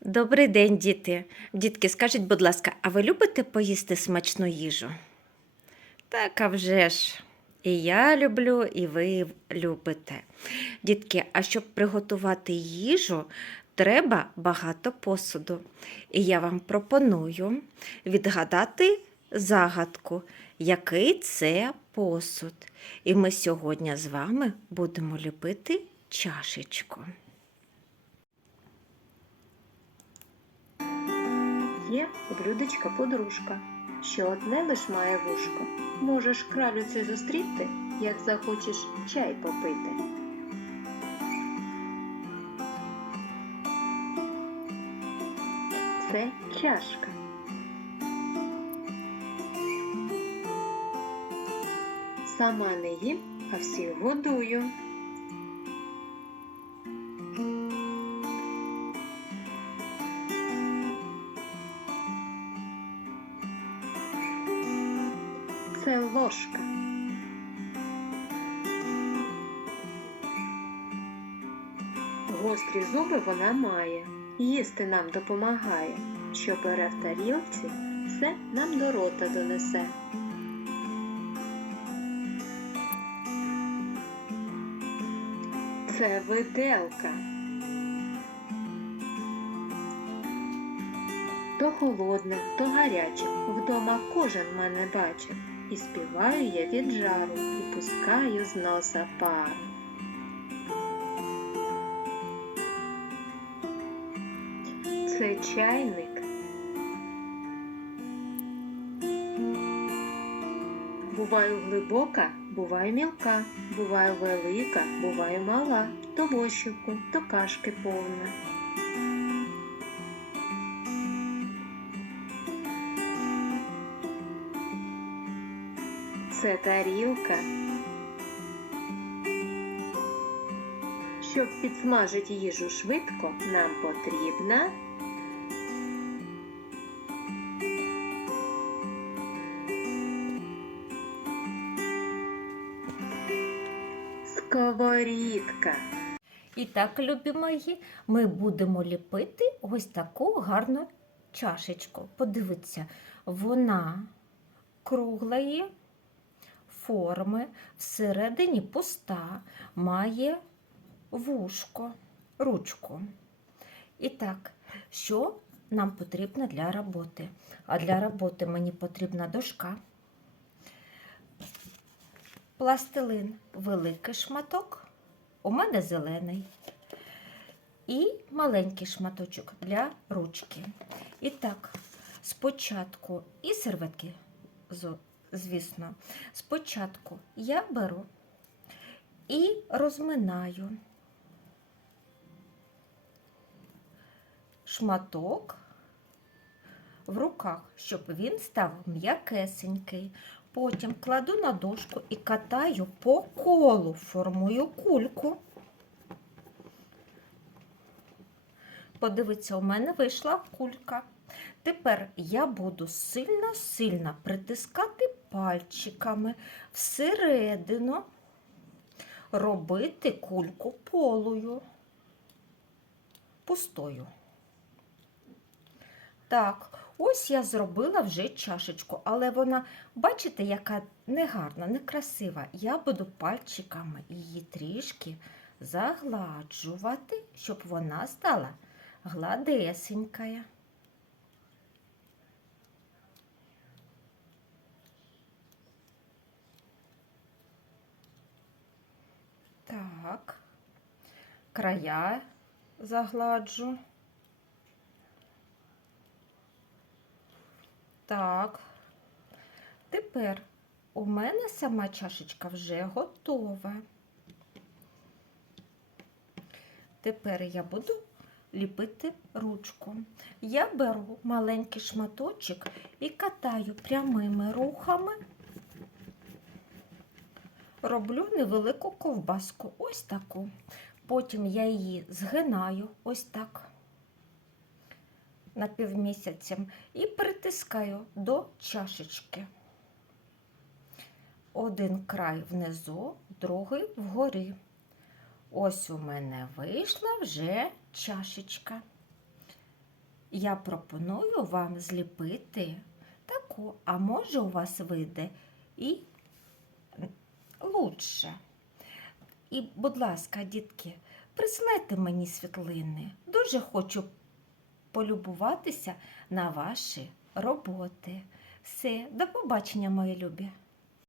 Добрий день, діти. Дітки, скажіть, будь ласка, а ви любите поїсти смачну їжу? Так, а вже ж. І я люблю, і ви любите. Дітки, а щоб приготувати їжу, треба багато посуду. І я вам пропоную відгадати загадку, який це посуд. І ми сьогодні з вами будемо ліпити чашечку. Є у блюдечка подружка, що одне лиш має вушко. Можеш кралю це зустріти, як захочеш чай попити. Це чашка. Сама не їм, а всіх годую. Це ложка. Гострі зуби вона має, їсти нам допомагає, що бере в тарілці, все нам до рота донесе. Це виделка. То холодним, то гарячим вдома кожен мене бачив. І співаю я від жару, і пускаю з носа пару. Це чайник. Буваю глибока, буваю мілка, буваю велика, буваю мала, то вощуку, то кашки повна. Це тарілка. Щоб підсмажити їжу швидко, нам потрібна сковорідка. І так, любі мої, ми будемо ліпити ось таку гарну чашечку. Подивіться, вона круглої форми, всередині пуста, має вушко, ручку. І так, що нам потрібно для роботи? А для роботи мені потрібна дошка, пластилин, великий шматок. У мене зелений. І маленький шматочок для ручки. І так, спочатку і серветки, звісно. Спочатку я беру і розминаю шматок в руках, щоб він став м'якесенький. Потім кладу на дошку і катаю по колу, формую кульку. Подивіться, у мене вийшла кулька. Тепер я буду сильно-сильно притискати пальчиками всередину, робити кульку полою, пустою. Так, ось я зробила вже чашечку, але вона, бачите, яка негарна, некрасива. Я буду пальчиками її трішки загладжувати, щоб вона стала гладесенькая. Так, края загладжу. Так. Тепер у мене сама чашечка вже готова. Тепер я буду ліпити ручку. Я беру маленький шматочок і катаю прямими рухами. Роблю невелику ковбаску, ось таку. Потім я її згинаю ось так напівмісяцем і притискаю до чашечки. Один край внизу, другий вгорі. Ось у мене вийшла вже чашечка. я пропоную вам зліпити таку, а може у вас вийде і лучше. І, будь ласка, дітки, присилайте мені світлини. Дуже хочу полюбуватися на ваші роботи. Все, до побачення, мої любі.